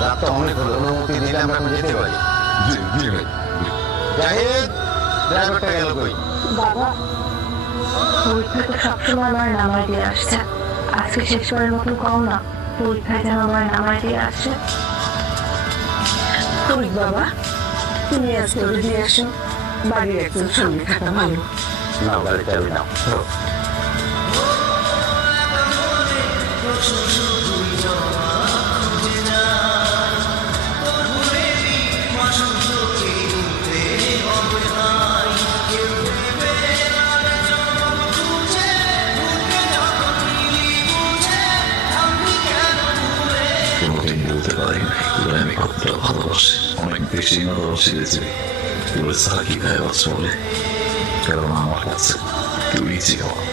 রাত তো অনেক হলো, অনুমতি দিলে আমরা এখন যেতে পারি। জাহিদ, ড্রাইভারটা গেল কই? বাবা, পরীক্ষায় তো সবসময় আমার নামাই দিয়ে আসছে, আজকে শেষবারের মতো কম না, পরীক্ষায় যেন আমার নামাই দিয়ে আসছে। তুমি বাবা, তুমি আজকে ওরে দিয়ে আসো, বাড়ির একজন সঙ্গে থাকা ভালো। না, গাড়িটা আমি নাও। কোনোদিন বলতে পারিনি তোরা আমি কতটা ভালোবাসি, অনেক বেশি ভালোবাসি গেছি তোর সাকি ভাই বলে, কারণ আমার কাছে তুই জীবন।